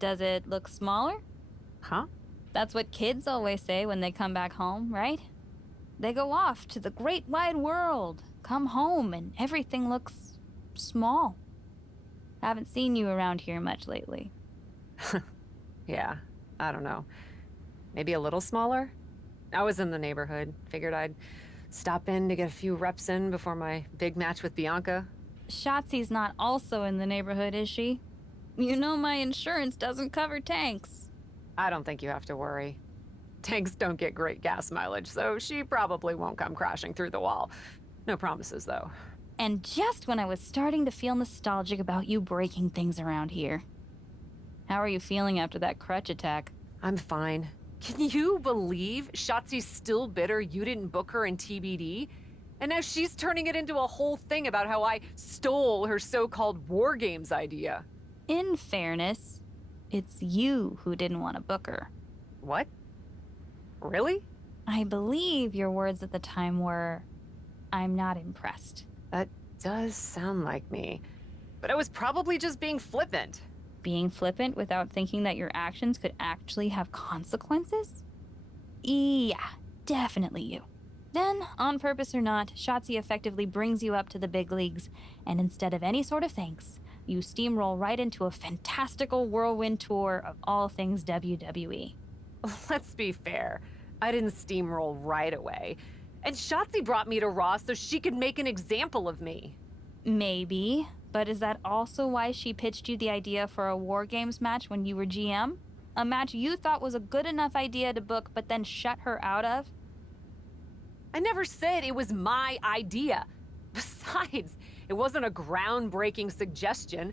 Does it look smaller? Huh? That's what kids always say when they come back home, right? They go off to the great wide world, come home, and everything looks small. Haven't seen you around here much lately. Yeah, I don't know. Maybe a little smaller? I was in the neighborhood. Figured I'd stop in to get a few reps in before my big match with Bianca. Shotzi's not also in the neighborhood, is she? You know my insurance doesn't cover tanks. I don't think you have to worry. Tanks don't get great gas mileage, so she probably won't come crashing through the wall. No promises, though. And just when I was starting to feel nostalgic about you breaking things around here. How are you feeling after that crutch attack? I'm fine. Can you believe Shotzi's still bitter you didn't book her in TBD? And now she's turning it into a whole thing about how I stole her so-called War Games idea. In fairness, it's you who didn't want to book her. What? Really? I believe your words at the time were, "I'm not impressed." That does sound like me. But I was probably just being flippant. Being flippant without thinking that your actions could actually have consequences? Yeah, definitely you. Then, on purpose or not, Shotzi effectively brings you up to the big leagues, and instead of any sort of thanks, you steamroll right into a fantastical whirlwind tour of all things WWE. Let's be fair. I didn't steamroll right away. And Shotzi brought me to Raw so she could make an example of me. Maybe, but is that also why she pitched you the idea for a War Games match when you were GM? A match you thought was a good enough idea to book but then shut her out of? I never said it was my idea. Besides, it wasn't a groundbreaking suggestion,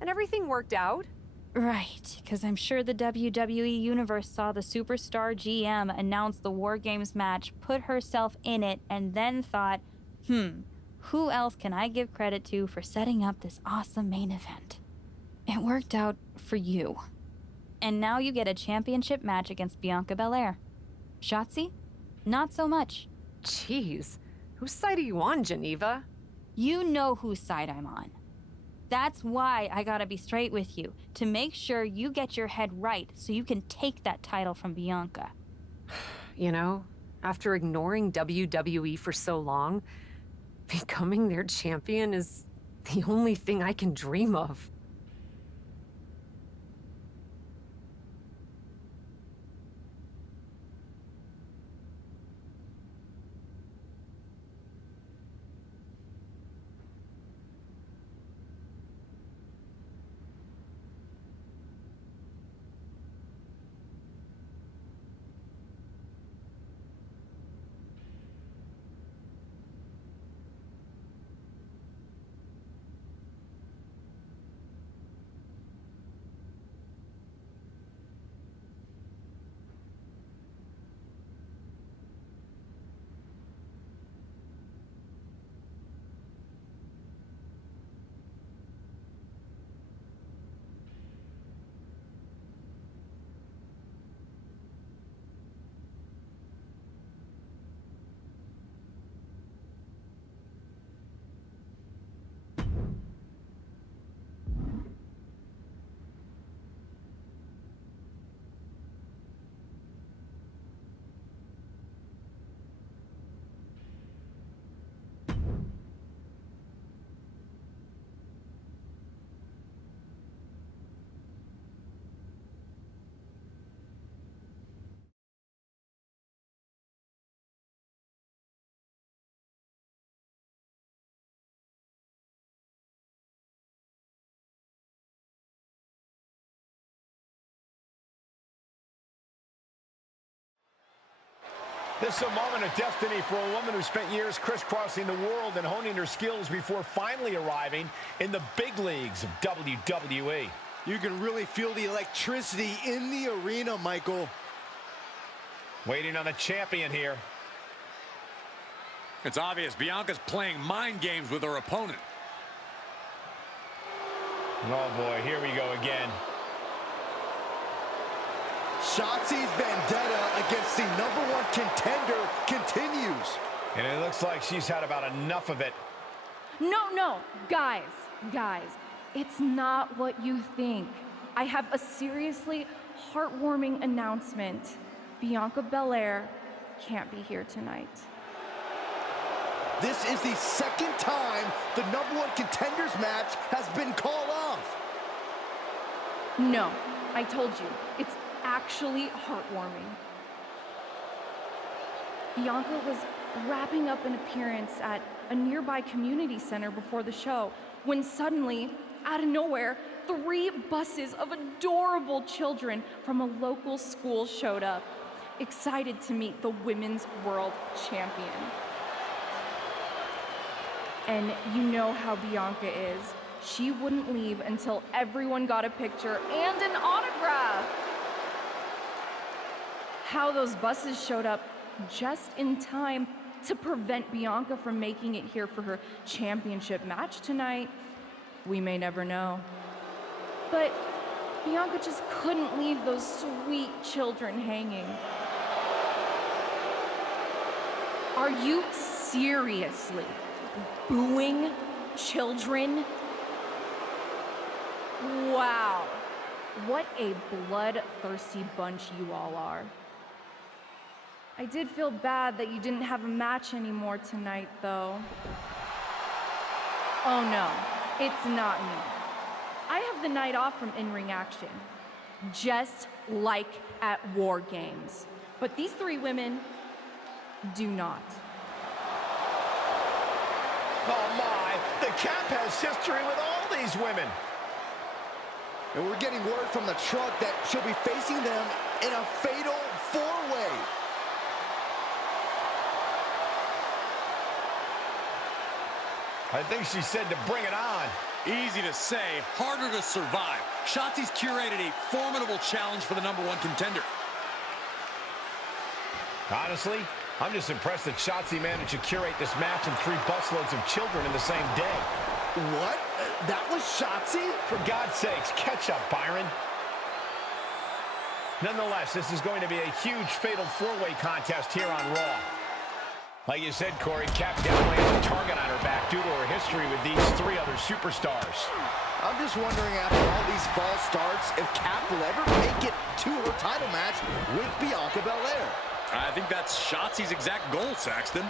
and everything worked out. Right, because I'm sure the WWE Universe saw the superstar GM announce the War Games match, put herself in it, and then thought, who else can I give credit to for setting up this awesome main event? It worked out for you. And now you get a championship match against Bianca Belair. Shotzi? Not so much. Jeez, whose side are you on, Geneva? You know whose side I'm on. That's why I gotta be straight with you, to make sure you get your head right so you can take that title from Bianca. You know, after ignoring WWE for so long, becoming their champion is the only thing I can dream of. This is a moment of destiny for a woman who spent years crisscrossing the world and honing her skills before finally arriving in the big leagues of WWE. You can really feel the electricity in the arena, Michael. Waiting on the champion here. It's obvious Bianca's playing mind games with her opponent. Oh boy, here we go again. Shotzi's vendetta against the #1 contender continues. And it looks like she's had about enough of it. No, guys, it's not what you think. I have a seriously heartwarming announcement. Bianca Belair can't be here tonight. This is the second time the #1 contenders match has been called off. No, I told you, it's actually heartwarming. Bianca was wrapping up an appearance at a nearby community center before the show when suddenly, out of nowhere, 3 buses of adorable children from a local school showed up, excited to meet the Women's World Champion. And you know how Bianca is. She wouldn't leave until everyone got a picture and an autograph. How those buses showed up just in time to prevent Bianca from making it here for her championship match tonight, we may never know. But Bianca just couldn't leave those sweet children hanging. Are you seriously booing children? Wow, what a bloodthirsty bunch you all are. I did feel bad that you didn't have a match anymore tonight, though. Oh no, it's not me. I have the night off from in-ring action, just like at War Games. But these 3 women do not. Oh my, the Cap has history with all these women. And we're getting word from the truck that she'll be facing them in a fatal 4-way. I think she said to bring it on. Easy to say, harder to survive. Shotzi's curated a formidable challenge for the #1 contender. Honestly, I'm just impressed that Shotzi managed to curate this match and 3 busloads of children in the same day. What? That was Shotzi? For God's sakes, catch up, Byron. Nonetheless, this is going to be a huge fatal 4-way contest here on Raw. Like you said, Corey, Cap definitely has a target on her back due to her history with these 3 other superstars. I'm just wondering, after all these false starts, if Cap will ever make it to her title match with Bianca Belair. I think that's Shotzi's exact goal, Saxton.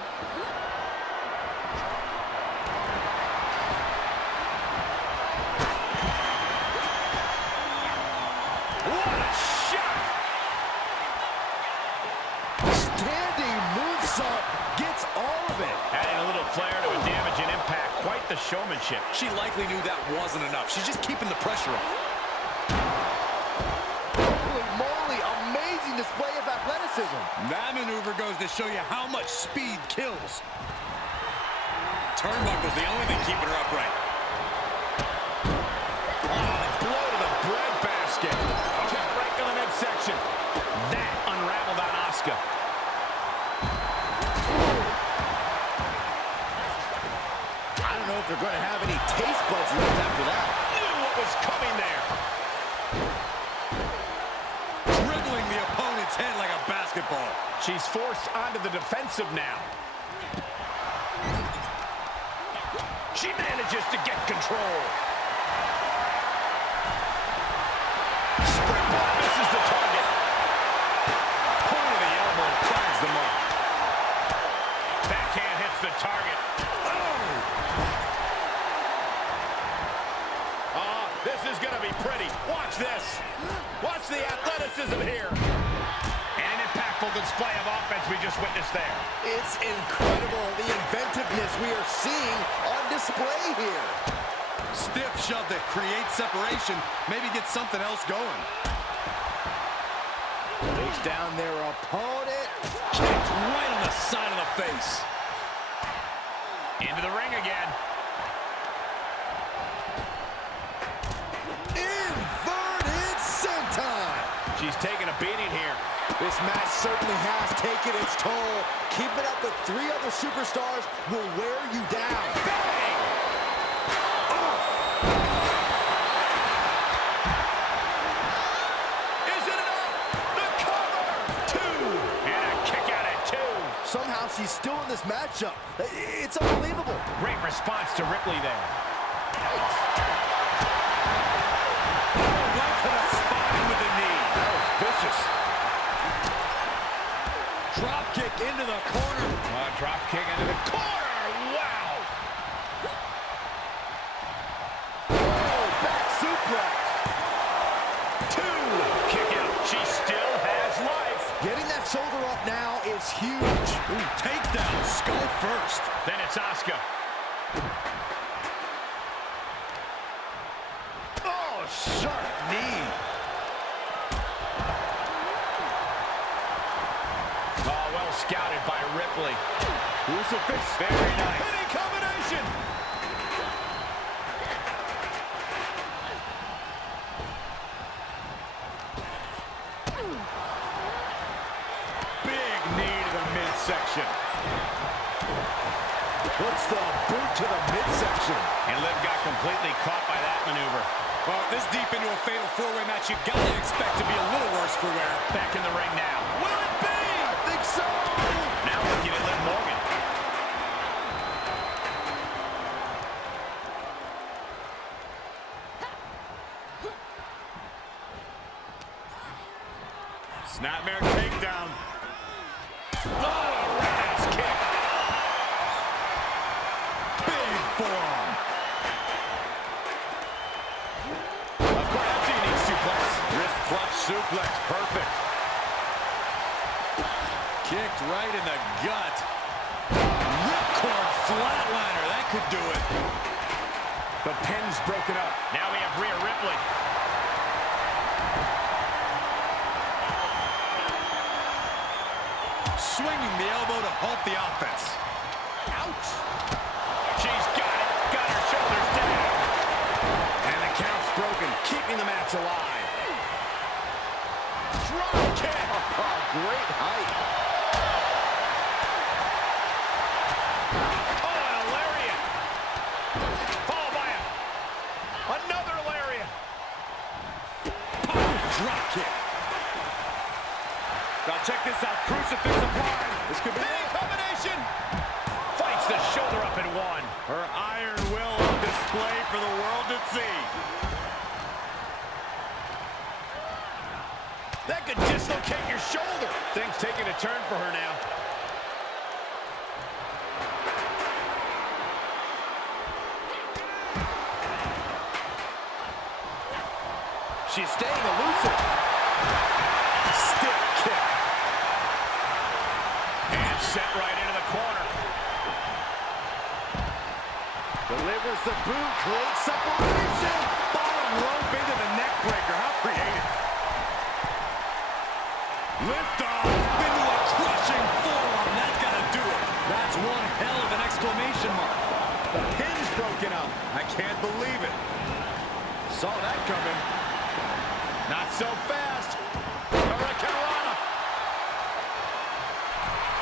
What a shot! Standing moonsault gets all of it. Adding a little flair to a damage and impact. Quite the showmanship. She likely knew that wasn't enough. She's just keeping the pressure on. Holy moly, amazing display of athleticism. That maneuver goes to show you how much speed kills. Turnbuckle's the only thing keeping her upright. Oh, blow to the breadbasket. Kick right to the midsection. That unraveled on Asuka. I don't know if they're going to have any taste buds left after that. Knew what was coming there. Dribbling the opponent's head like a basketball. She's forced onto the defensive now. She manages to get control. Springboard misses the target. Point of the elbow finds the mark. Backhand hits the target. This is going to be pretty. Watch this. Watch the athleticism here. And an impactful display of offense we just witnessed there. It's incredible, the inventiveness we are seeing on display here. Stiff shove that creates separation. Maybe get something else going. Takes down their opponent. Kicked right on the side of the face. Into the ring again. Inverted senton. She's taking a beating here. This match certainly has taken its toll. Keeping up with 3 other superstars will wear you down. Bang! Is it enough? The cover! 2! And a kick out at 2. Somehow she's still in this matchup. It's unbelievable. Great response to Ripley there. Right to the vicious. Drop kick into the corner. Drop kick into the corner. Wow. Oh, back suplex. 2. Kick out. She still has life. Getting that shoulder up now is huge. Ooh, takedown, skull first. Then it's Asuka. Oh, sharp knee. Oh, well scouted by Ripley. Crucifix. Very nice. Hitting combination. Big knee to the midsection. Puts the boot to the midsection. And Liv got completely caught by that maneuver. Well, this deep into a fatal four-way match, you gotta expect to be a little worse for wear. Back in the ring now. Will it be? I think so. Now looking at Liv Morgan. Snapmare takedown. Oh, roundhouse kick. Big forearm. Of course, that's a unique suplex. Wrist clutch suplex, perfect. Kicked right in the gut. Ripcord flatliner, that could do it. The pin's broken up. Now we have Rhea Ripley. Swinging the elbow to halt the offense. Ouch. She's got it. Got her shoulders down. And the count's broken, keeping the match alive. Drop kick. Oh, great height. Oh, an lariat. Followed by another lariat. Drop kick. Now check this out. Crucifix applied. This could be Big combination. Fights the shoulder up in one. Her iron will on display for the world to see. That could dislocate your shoulder. Things taking a turn for her now. She's staying elusive. Stick kick. And set right into the corner. Delivers the boot, creates separation. Bottom rope into the neck breaker. How creative. Lift off into a crushing forearm. That's got to do it. That's one hell of an exclamation mark. The pin's broken up. I can't believe it. Saw that coming. Not so fast. Hurricanrana.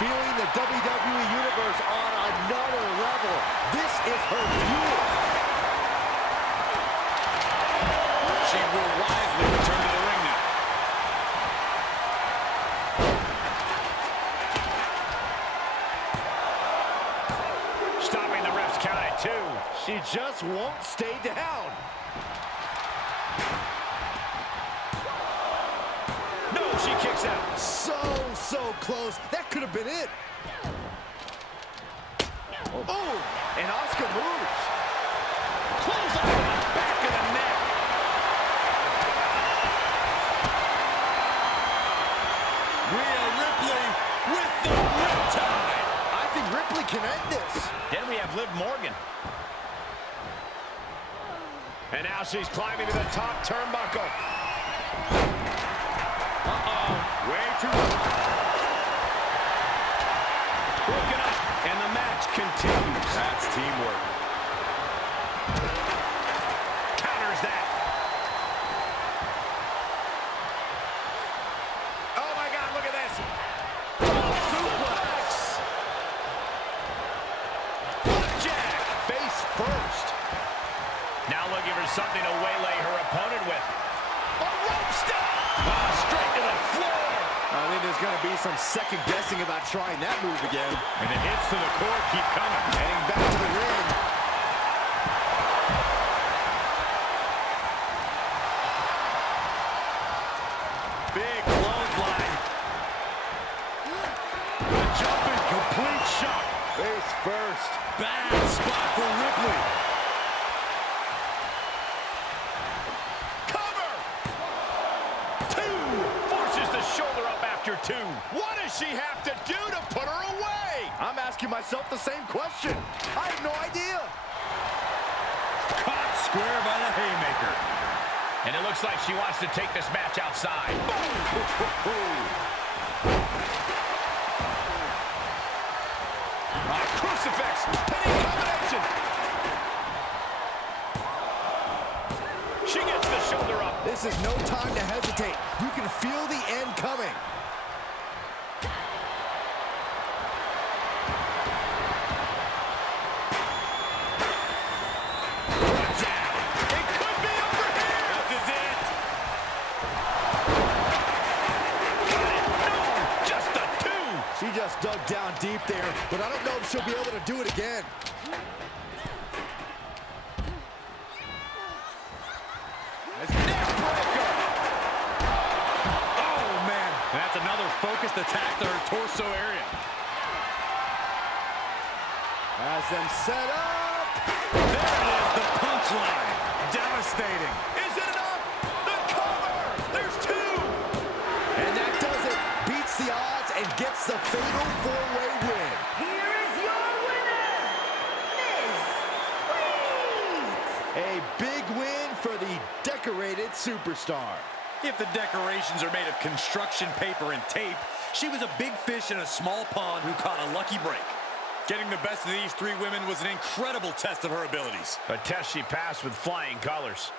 Feeling the WWE Universe on another level. This is her fuel. She will wisely return to the ring now. Stopping the ref's count at 2. She just won't stay down. No, she kicks out. So close. That could have been it. Oh, and Asuka moves. Close on the back of the neck. Rhea Ripley with the riptide. I think Ripley can end this. Then we have Liv Morgan. And now she's climbing to the top turnbuckle. Way too low. Broken up, and the match continues. That's teamwork. Counters that. Oh my God, look at this. Suplex. Jack, face first. Now looking for something to waylay her opponent with. A rope step. Straight to the floor. I think there's going to be some second guessing about trying that move again. And the hits to the core keep coming. Heading back to the ring. Big Jumping complete shock. Face first. Bad spot for Ripley. Cover! 2! Forces the shoulder up after 2. What does she have to do to put her away? I'm asking myself the same question. I have no idea. Caught square by the haymaker. And it looks like she wants to take this match outside. Crucifix, pinning combination. She gets the shoulder up. This is no time to hesitate. You can feel the end coming. She just dug down deep there, but I don't know if she'll be able to do it again. Oh, man. That's another focused attack to her torso area. Has them set up. There it is, the punchline. Devastating. Is it enough? The cover! There's 2! And that does it. Beats the odds and gets the fatal 4-way win. Here is your winner, Miss Sweet! A big win for the decorated superstar. If the decorations are made of construction paper and tape, she was a big fish in a small pond who caught a lucky break. Getting the best of these 3 women was an incredible test of her abilities. A test she passed with flying colors.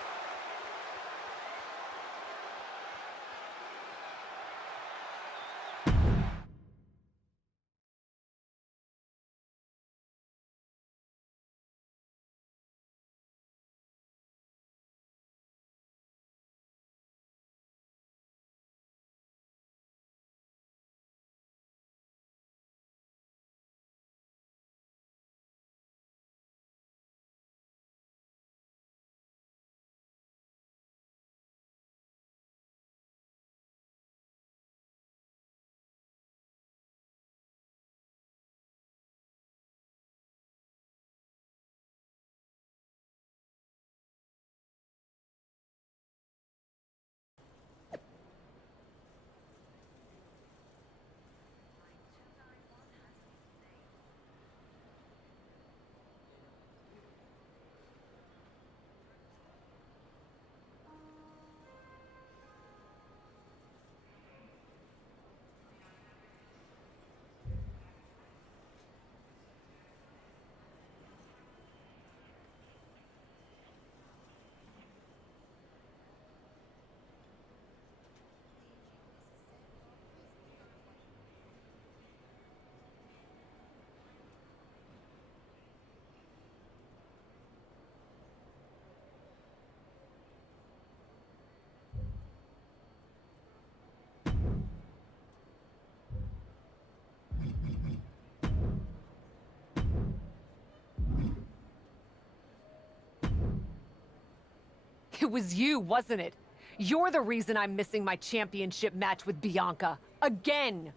It was you, wasn't it? You're the reason I'm missing my championship match with Bianca. Again!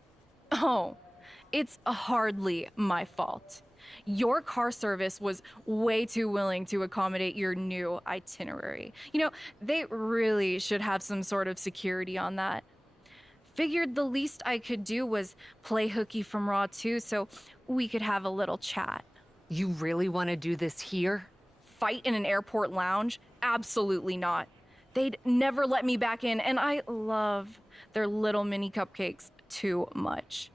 Oh, it's hardly my fault. Your car service was way too willing to accommodate your new itinerary. You know, they really should have some sort of security on that. Figured the least I could do was play hooky from Raw 2 so we could have a little chat. You really want to do this here? Fight in an airport lounge? Absolutely not. They'd never let me back in, and I love their little mini cupcakes too much.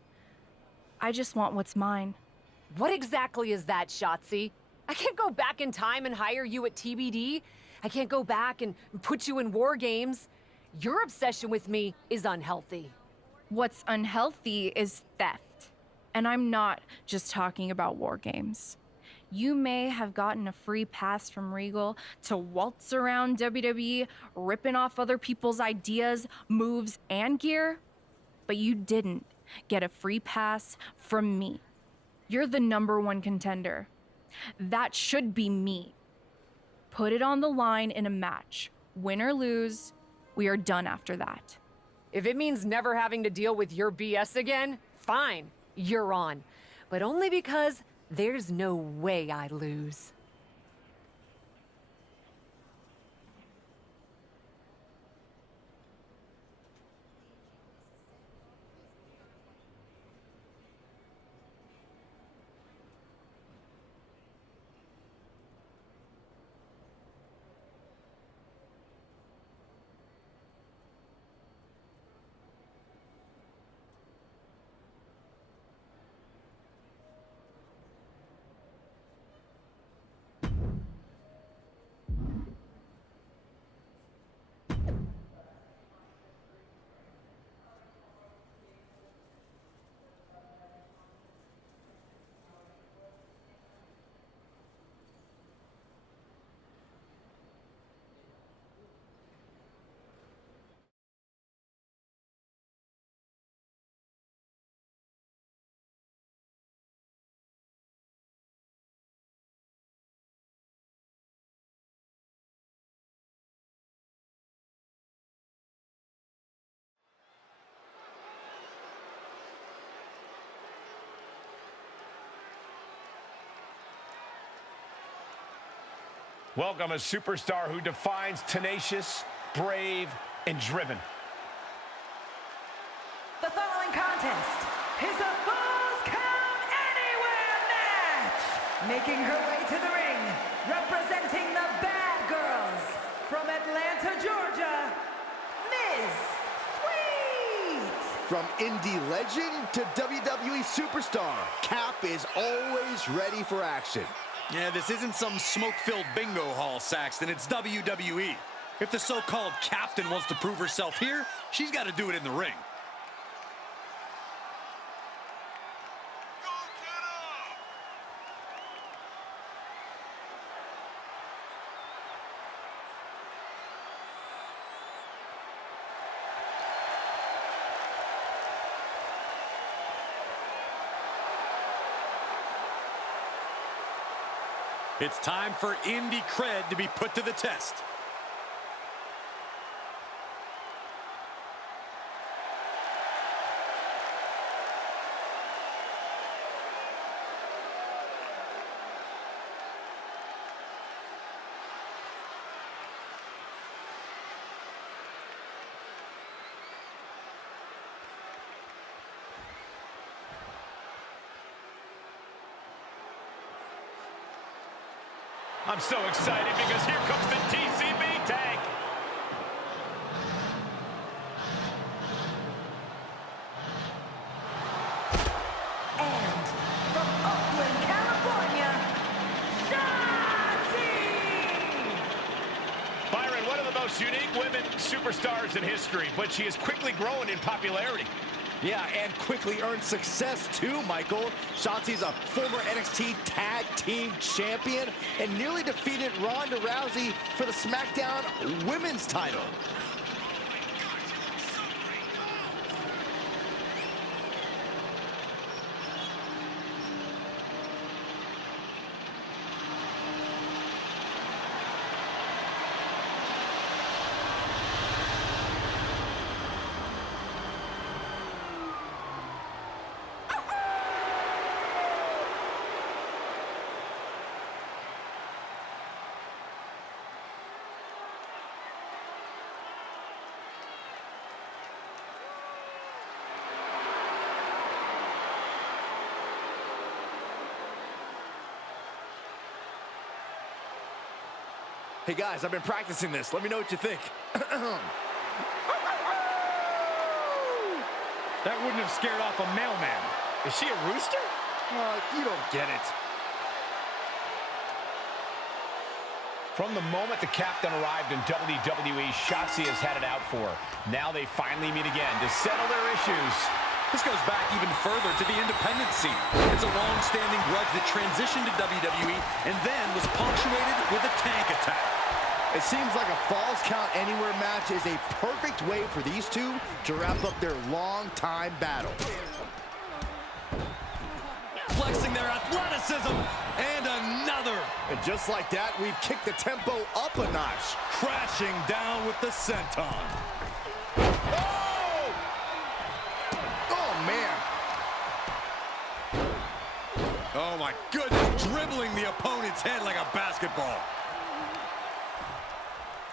I just want what's mine. What exactly is that, Shotzi? I can't go back in time and hire you at TBD. I can't go back and put you in War Games. Your obsession with me is unhealthy. What's unhealthy is theft. And I'm not just talking about War Games. You may have gotten a free pass from Regal to waltz around WWE, ripping off other people's ideas, moves, and gear, but you didn't get a free pass from me. You're the #1 contender. That should be me. Put it on the line in a match. Win or lose, we are done after that. If it means never having to deal with your BS again, fine. you're on. But only because there's no way I lose. Welcome a superstar who defines tenacious, brave, and driven. The following contest is a Falls Count Anywhere match. Making her way to the ring, representing the Bad Girls from Atlanta, Georgia, Ms. Sweet. From indie legend to WWE superstar, Cap is always ready for action. Yeah, this isn't some smoke-filled bingo hall, Saxton. It's WWE. If the so-called captain wants to prove herself here, she's got to do it in the ring. It's time for indie cred to be put to the test. I'm so excited because here comes the TCB tank. And from Oakland, California, Shotzi! Byron, one of the most unique women superstars in history, but she is quickly growing in popularity. Yeah, and quickly earned success too, Michael. Shotzi's a former NXT Tag Team Champion and nearly defeated Ronda Rousey for the SmackDown Women's title. Hey guys, I've been practicing this. Let me know what you think. That wouldn't have scared off a mailman. Is she a rooster? You don't get it. From the moment the captain arrived in WWE, Shotzi has had it out for her. Now they finally meet again to settle their issues. This goes back even further to the independent scene. It's a long-standing grudge that transitioned to WWE and then was punctuated with a tank attack. It seems like a Falls Count Anywhere match is a perfect way for these two to wrap up their long-time battle. Flexing their athleticism, and another. And just like that, we've kicked the tempo up a notch. Crashing down with the senton. Oh! Oh, man. Oh my goodness, dribbling the opponent's head like a basketball.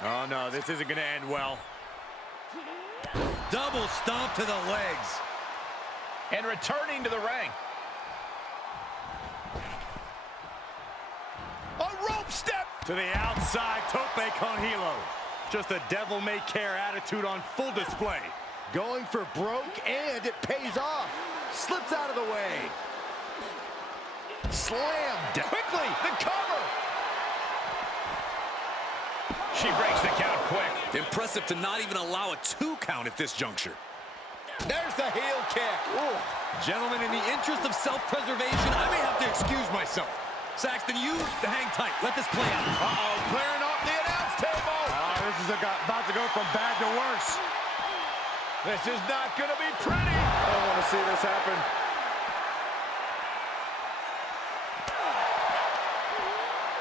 Oh no, this isn't gonna end well. Double stomp to the legs. And returning to the ring. A rope step. To the outside, tope con hilo. Just a devil-may-care attitude on full display. Going for broke, and it pays off. Slips out of the way. Slammed. Quickly, the cover. She breaks the count quick. Impressive to not even allow a 2 count at this juncture. There's the heel kick. Ooh. Gentlemen, in the interest of self-preservation, I may have to excuse myself. Saxton, you hang tight. Let this play out. Uh-oh, clearing off the announce table. This is about to go from bad to worse. This is not going to be pretty. I don't want to see this happen.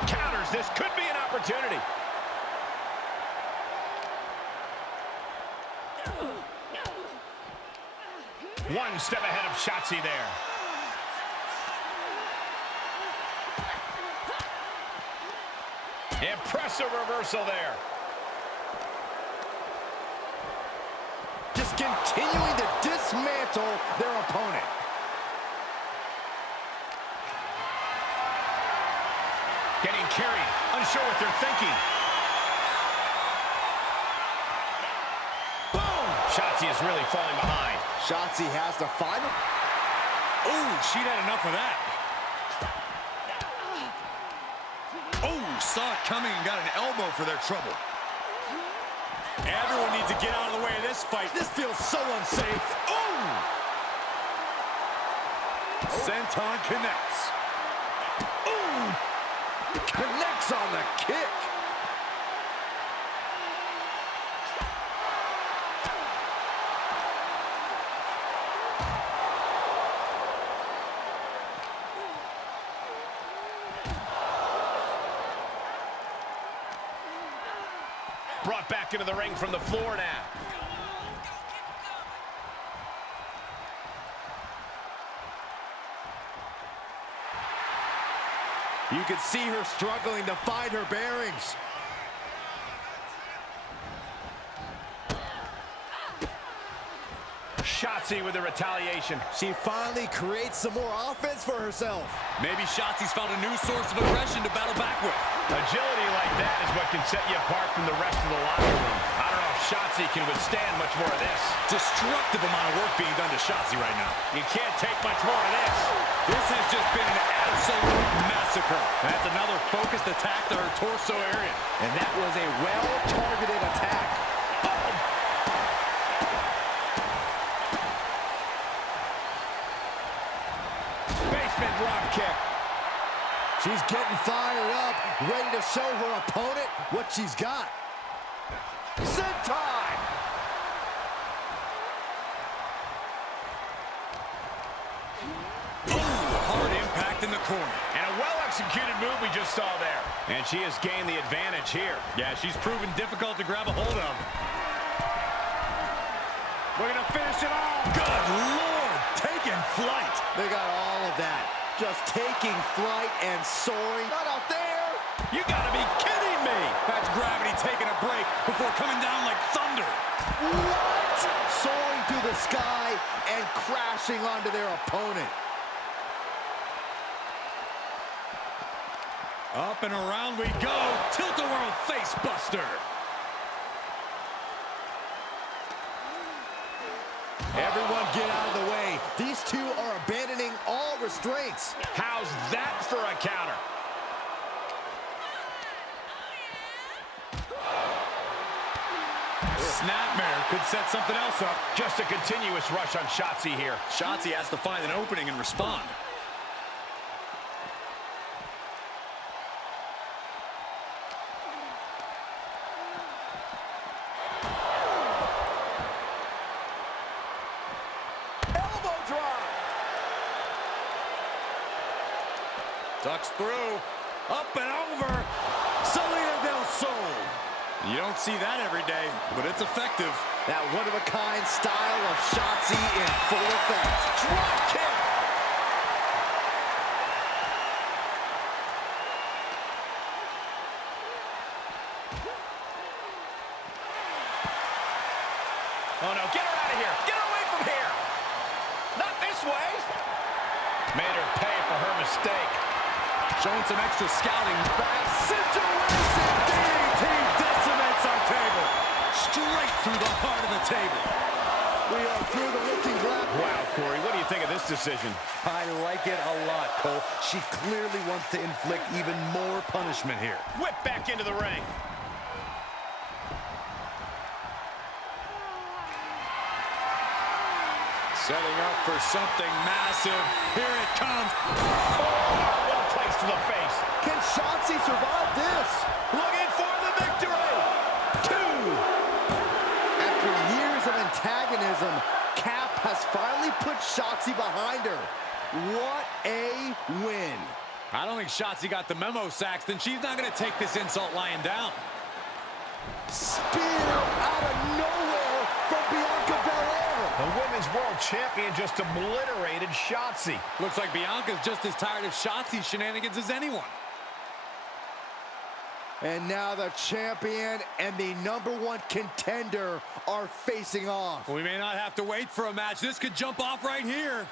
Counters. This could be an opportunity. One step ahead of Shotzi there. Impressive reversal there. Just continuing to dismantle their opponent. Getting carried, unsure what they're thinking. Boom! Shotzi is really falling behind. Shotzi has to find him. Oh, she'd had enough of that. Oh, saw it coming and got an elbow for their trouble. Everyone needs to get out of the way of this fight. This feels so unsafe. Oh! Senton connects. Ooh! Connects on the kick. Brought back into the ring from the floor now. You can see her struggling to find her bearings. Shotzi with the retaliation. She finally creates some more offense for herself. Maybe Shotzi's found a new source of aggression to battle back with. Agility like that is what can set you apart from the rest of the locker room. I don't know if Shotzi can withstand much more of this. Destructive amount of work being done to Shotzi right now. You can't take much more of this. This has just been an absolute massacre. That's another focused attack to her torso area. And that was a well-targeted attack. Basement drop kick. She's getting fired up, ready to show her opponent what she's got. Senton! Hard impact in the corner. And a well-executed move we just saw there. And she has gained the advantage here. Yeah, she's proven difficult to grab a hold of. We're going to finish it off. Good Lord, taking flight. They got all of that. Just taking flight and soaring. Not out there. You got to be kidding me. That's gravity taking a break before coming down like thunder. What? Soaring through the sky and crashing onto their opponent. Up and around we go. Tilt-a-whirl face buster. Everyone get out of the way. These two are abandoning all restraints. How's that for a counter? Snapmare could set something else up. Just a continuous rush on Shotzi here. Shotzi has to find an opening and respond. Elbow drop. Ducks through. Up and over. Salida del Sol. You don't see that every day, but it's effective. That one-of-a-kind style of Shotzi in full effect. Drop kick. no. Get her out of here. Get her away from here. Not this way. Made her pay for her mistake. Showing some extra scouting. Bad situation. DDT decimates our table. Straight through the heart of the table. We are through the looking glass. Wow, Corey, what do you think of this decision? I like it a lot, Cole. She clearly wants to inflict even more punishment here. Whip back into the ring. Setting up for something massive. Here it comes. Oh, well placed to the face. Can Shotzi survive this? Looking for the victory. 2. After years of antagonism, Cap has finally put Shotzi behind her. What a win. I don't think Shotzi got the memo, Saxton. She's not going to take this insult lying down. Spear out of nowhere from Bianca Belair. The Women's World Champion just obliterated Shotzi. Looks like Bianca's just as tired of Shotzi's shenanigans as anyone. And now the champion and the #1 contender are facing off. We may not have to wait for a match. This could jump off right here.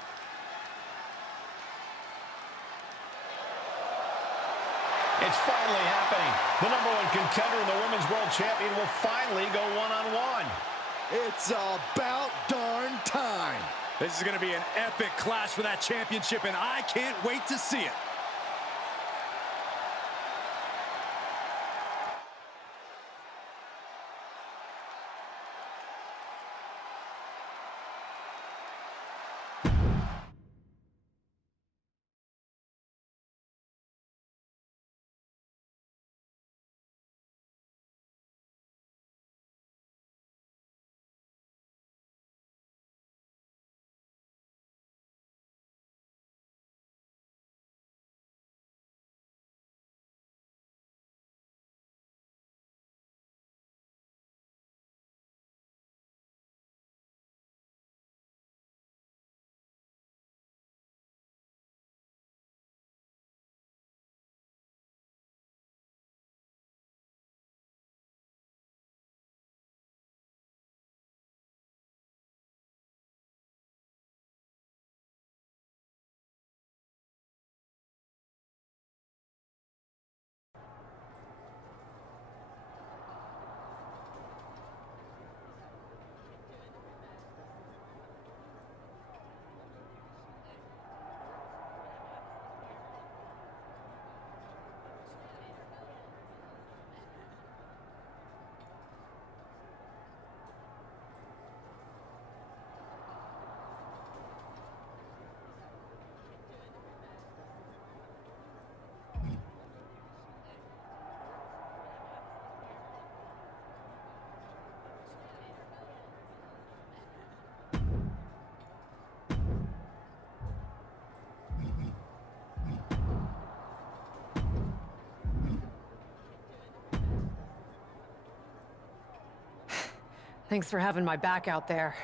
It's finally happening. The #1 contender and the Women's World Champion will finally go one-on-one. It's about darn time. This is going to be an epic clash for that championship, and I can't wait to see it. Thanks for having my back out there.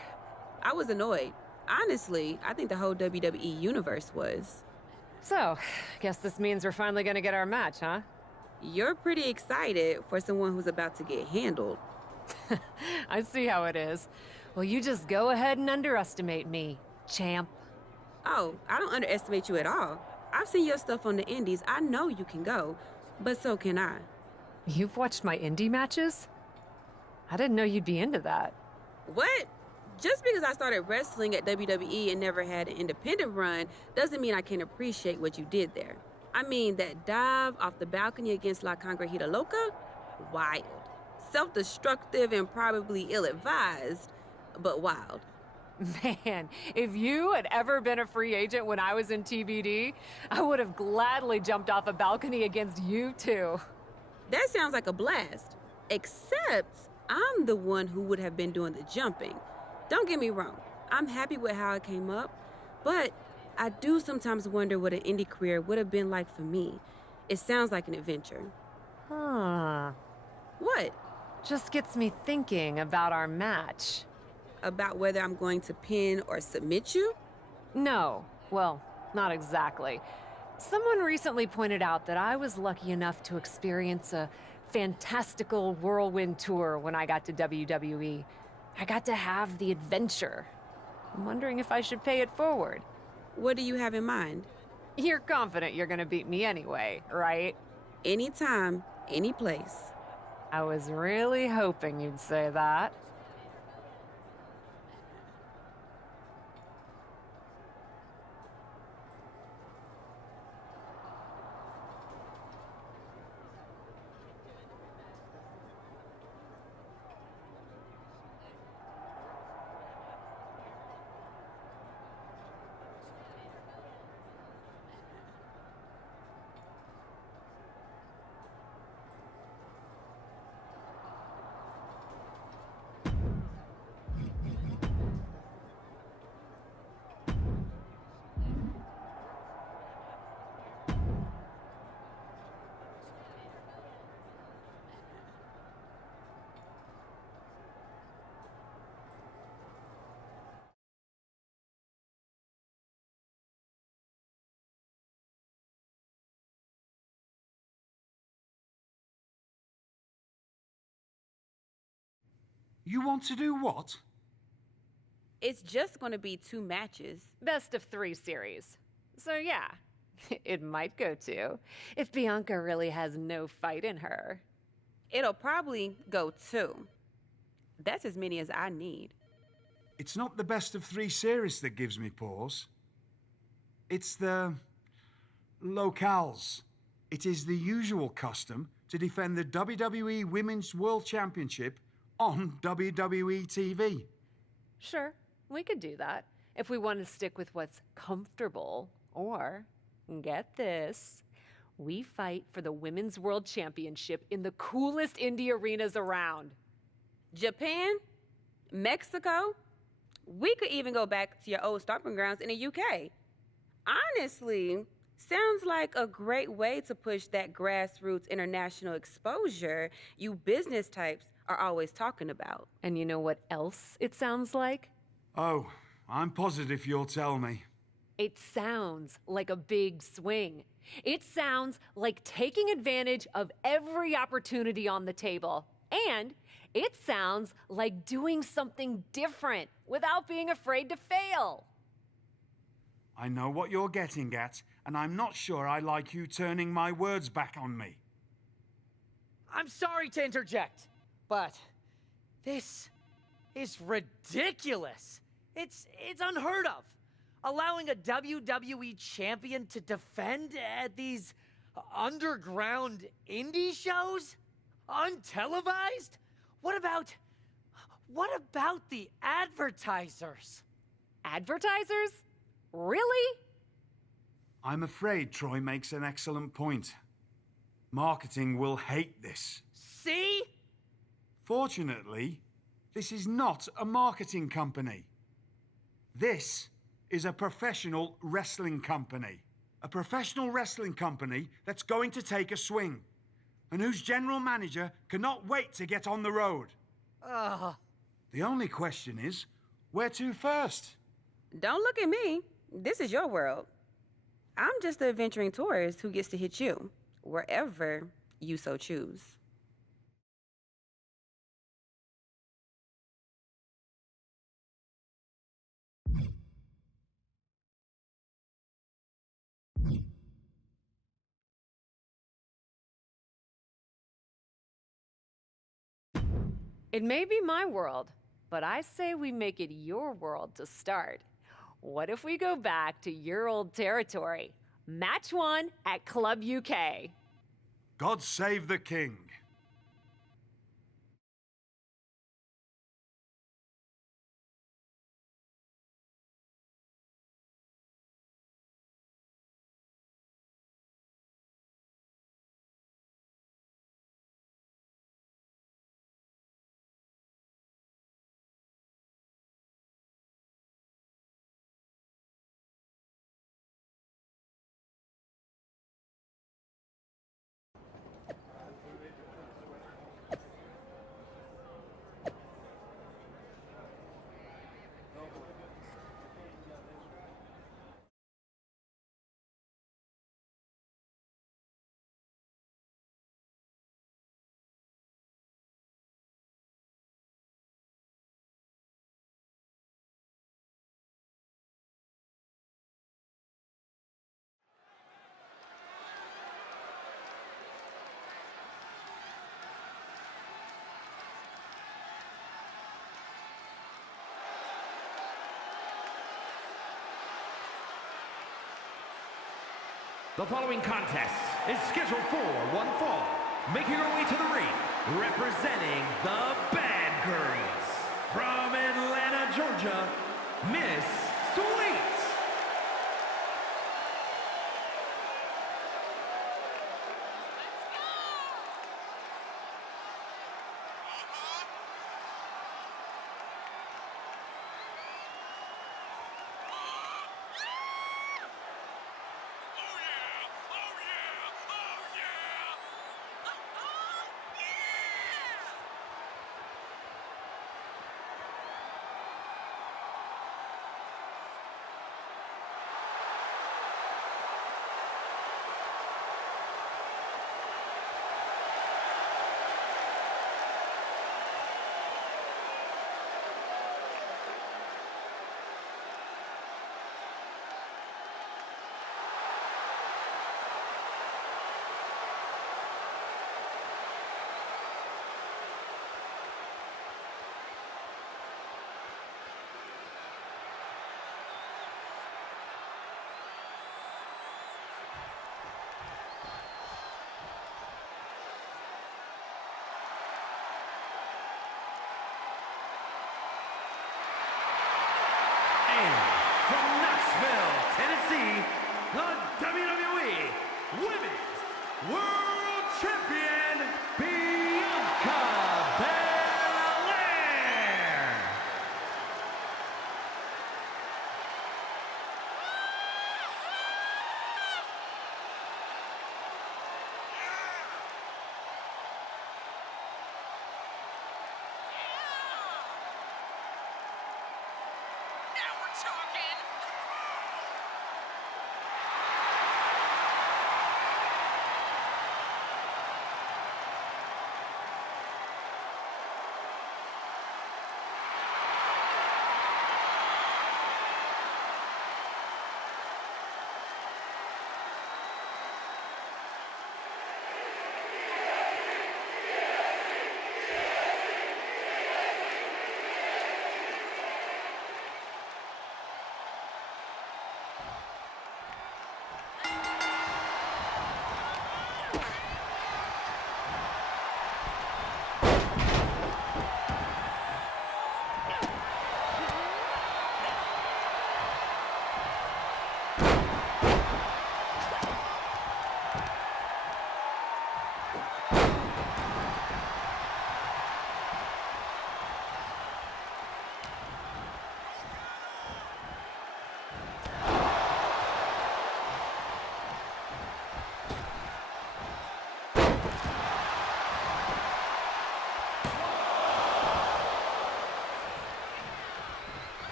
I was annoyed. Honestly, I think the whole WWE universe was. So, guess this means we're finally gonna get our match, huh? You're pretty excited for someone who's about to get handled. I see how it is. Well, you just go ahead and underestimate me, champ. Oh, I don't underestimate you at all. I've seen your stuff on the indies. I know you can go, but so can I. You've watched my indie matches? I didn't know you'd be into that. What? Just because I started wrestling at WWE and never had an independent run doesn't mean I can't appreciate what you did there. I mean, that dive off the balcony against La Conquerida Loca? Wild. Self-destructive and probably ill-advised, but wild. Man, if you had ever been a free agent when I was in TBD, I would have gladly jumped off a balcony against you too. That sounds like a blast. Except I'm the one who would have been doing the jumping. Don't get me wrong, I'm happy with how it came up, but I do sometimes wonder what an indie career would have been like for me. It sounds like an adventure. Huh. What? Just gets me thinking about our match. About whether I'm going to pin or submit you? No, well, not exactly. Someone recently pointed out that I was lucky enough to experience a fantastical whirlwind tour when I got to WWE. I got to have the adventure. I'm wondering if I should pay it forward. What do you have in mind? You're confident you're gonna beat me anyway, right? Anytime, any place. I was really hoping you'd say that. You want to do what? It's just gonna be 2 matches. Best of 3 series. So yeah, it might go to, if Bianca really has no fight in her. It'll probably go 2. That's as many as I need. It's not the best of 3 series that gives me pause. It's the locales. It is the usual custom to defend the WWE Women's World Championship on WWE TV. Sure, we could do that if we want to stick with what's comfortable. Or, get this, we fight for the Women's World Championship in the coolest indie arenas around. Japan? Mexico? We could even go back to your old stomping grounds in the UK. Honestly, sounds like a great way to push that grassroots international exposure you business types are always talking about. And you know what else it sounds like? Oh, I'm positive you'll tell me. It sounds like a big swing. It sounds like taking advantage of every opportunity on the table. And it sounds like doing something different without being afraid to fail. I know what you're getting at, and I'm not sure I like you turning my words back on me. I'm sorry to interject, but this is ridiculous. It's unheard of. Allowing a WWE champion to defend at these underground indie shows? Untelevised? What about the advertisers? Advertisers? Really? I'm afraid Troy makes an excellent point. Marketing will hate this. See? Fortunately, this is not a marketing company. This is a professional wrestling company. A professional wrestling company that's going to take a swing, and whose general manager cannot wait to get on the road. The only question is, where to first? Don't look at me. This is your world. I'm just the adventuring tourist who gets to hit you, wherever you so choose. It may be my world, but I say we make it your world to start. What if we go back to your old territory? Match 1 at Club UK. God save the king. The following contest is scheduled for one fall. Making her way to the ring, representing the Bad Girls. From Atlanta, Georgia, Miss Sweet. From Knoxville, Tennessee, the WWE Women's World Champion, Bianca Belair. Now we're talking!